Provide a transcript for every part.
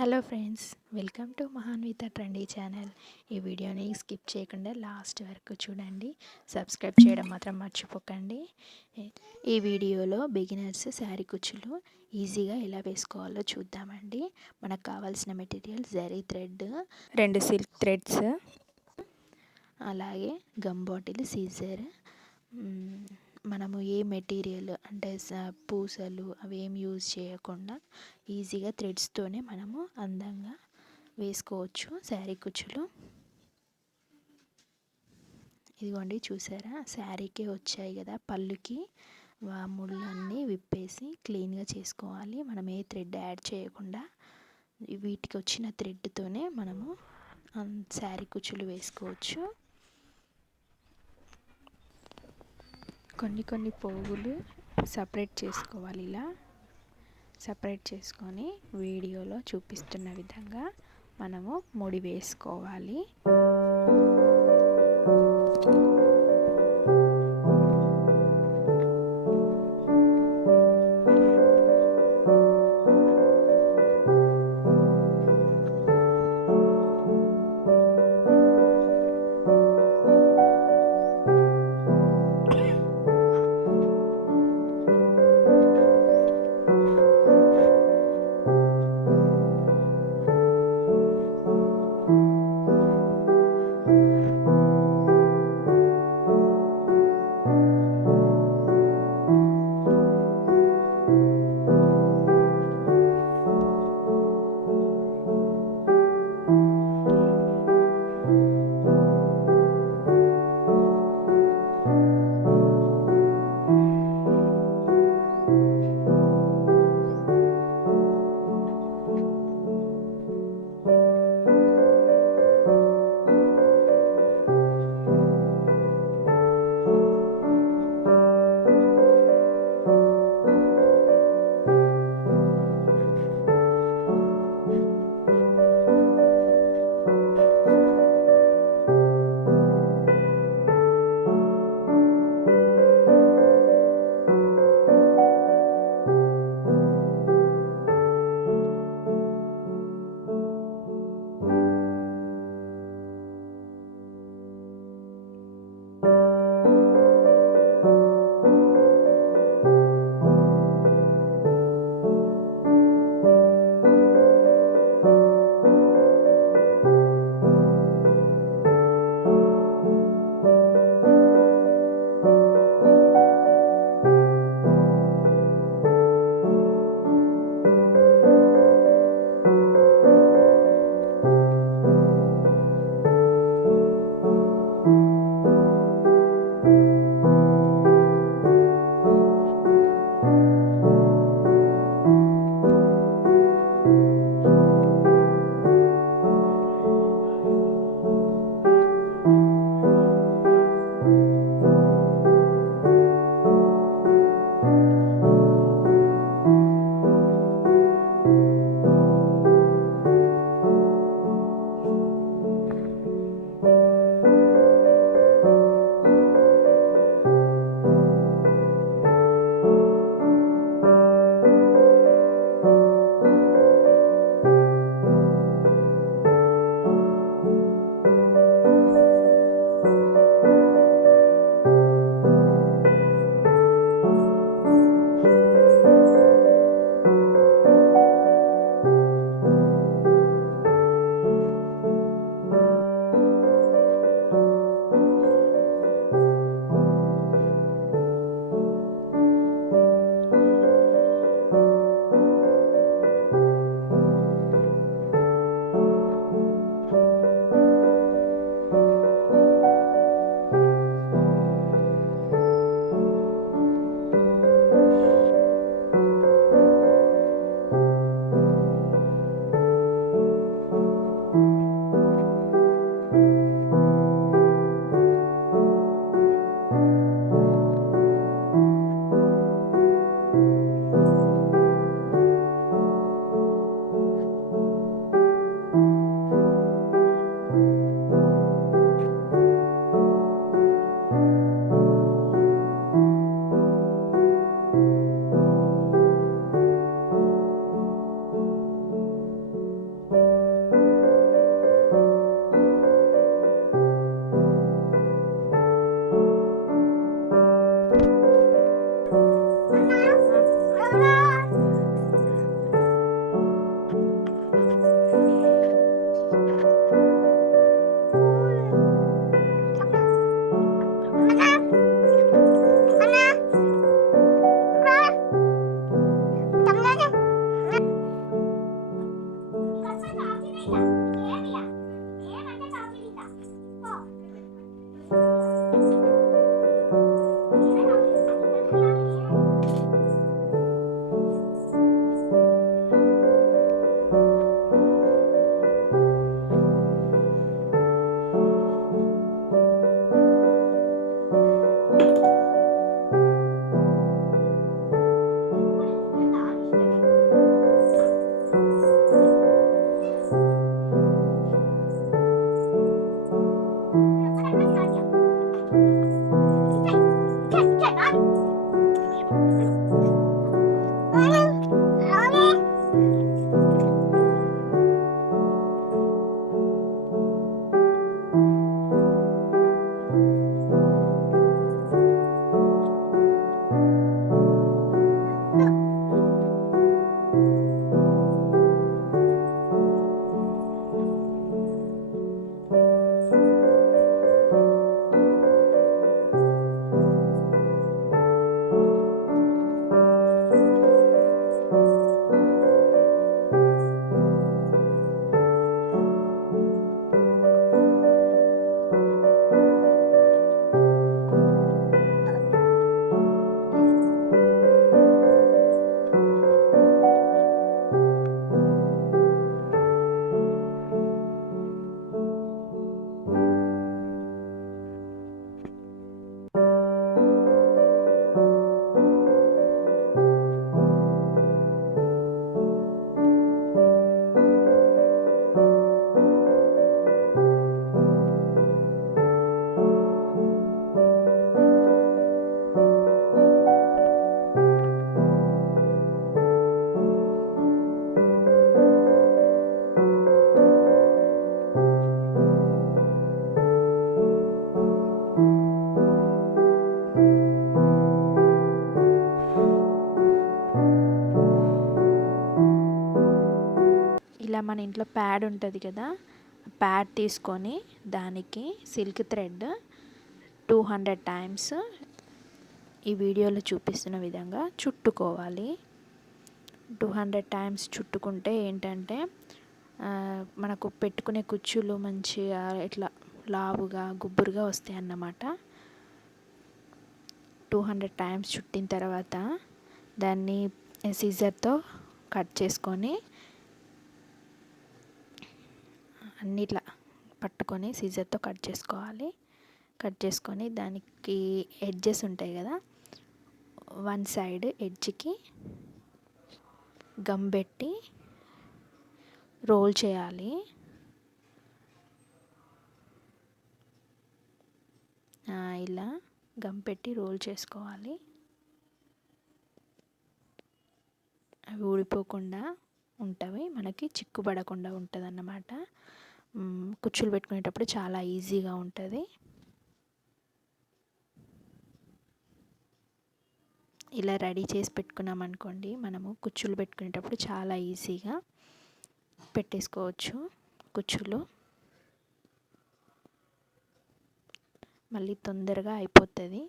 Hello friends, welcome to Mahanvita trendy channel. ఈ వీడియోని skip చేయకుండా లాస్ట్ వరకు చూడండి. సబ్స్క్రైబ్ చేయడం మాత్రం మర్చిపోకండి. ఈ వీడియోలో బిగినర్స్ శారీ కుచ్చులు ఈజీగా ఎలా వేసుకోవాలో చూద్దామండి. మనకు కావాల్సిన material zari thread, 2 silk threads, అలాగే గమ్ బాటిల్, సీజర్. మనము ఏ మెటీరియల్ అంటే పూసలు అవి ఏం యూజ్ చేయకుండా ఈజీగా థ్రెడ్స్తోనే మనము అందంగా వేసుకోవచ్చు శారీ కుచ్చులు. ఇదిగోండి, చూసారా, శారీకే వచ్చాయి కదా, పళ్ళుకి ముళ్ళన్నీ విప్పేసి క్లీన్గా చేసుకోవాలి. మనం ఏ థ్రెడ్ యాడ్ చేయకుండా వీటికి వచ్చిన థ్రెడ్తోనే మనము శారీ కుచ్చులు వేసుకోవచ్చు. కొన్ని పోగులు సపరేట్ చేసుకోవాలి. ఇలా సపరేట్ చేసుకొని వీడియోలో చూపిస్తున్న విధంగా మనము ముడి వేసుకోవాలి. ఇలా మన ఇంట్లో ప్యాడ్ ఉంటుంది కదా, ప్యాడ్ తీసుకొని దానికి సిల్క్ థ్రెడ్ 200 టైమ్స్ ఈ వీడియోలో చూపిస్తున్న విధంగా చుట్టుకోవాలి. 200 టైమ్స్ చుట్టుకుంటే ఏంటంటే మనకు పెట్టుకునే కుచ్చులు మంచిగా ఇట్లా లావుగా గుబ్బురుగా వస్తాయి అన్నమాట. 200 టైమ్స్ చుట్టిన తర్వాత దాన్ని సిజర్తో కట్ చేసుకొని అన్నిట్లా పట్టుకొని సిజర్తో కట్ చేసుకోవాలి. కట్ చేసుకొని దానికి ఎడ్జెస్ ఉంటాయి కదా, వన్ సైడ్ ఎడ్జ్కి గమ్ పెట్టి రోల్ చేయాలి. ఇలా గమ్ పెట్టి రోల్ చేసుకోవాలి. అవి ఊడిపోకుండా ఉంటవి, మనకి చిక్కుపడకుండా ఉంటుంది అన్నమాట. కుచ్చులు పెట్టుకునేటప్పుడు చాలా ఈజీగా ఉంటుంది. ఇలా రెడీ చేసి పెట్టుకున్నాం అనుకోండి, మనము కుచ్చులు పెట్టుకునేటప్పుడు చాలా ఈజీగా పెట్టేసుకోవచ్చు కుచ్చులు. మళ్ళీ తొందరగా అయిపోతుంది.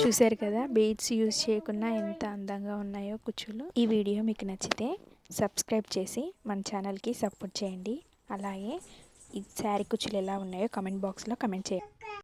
చూశారు కదా, బీడ్స్ యూజ్ చేయకుండా ఎంత అందంగా ఉన్నాయో కుచ్చులు. ఈ వీడియో మీకు నచ్చితే సబ్స్క్రైబ్ చేసి మన ఛానల్కి సపోర్ట్ చేయండి. అలాగే ఈ శారీ కుచ్చులు ఎలా ఉన్నాయో కామెంట్ బాక్స్లో కామెంట్ చేయండి.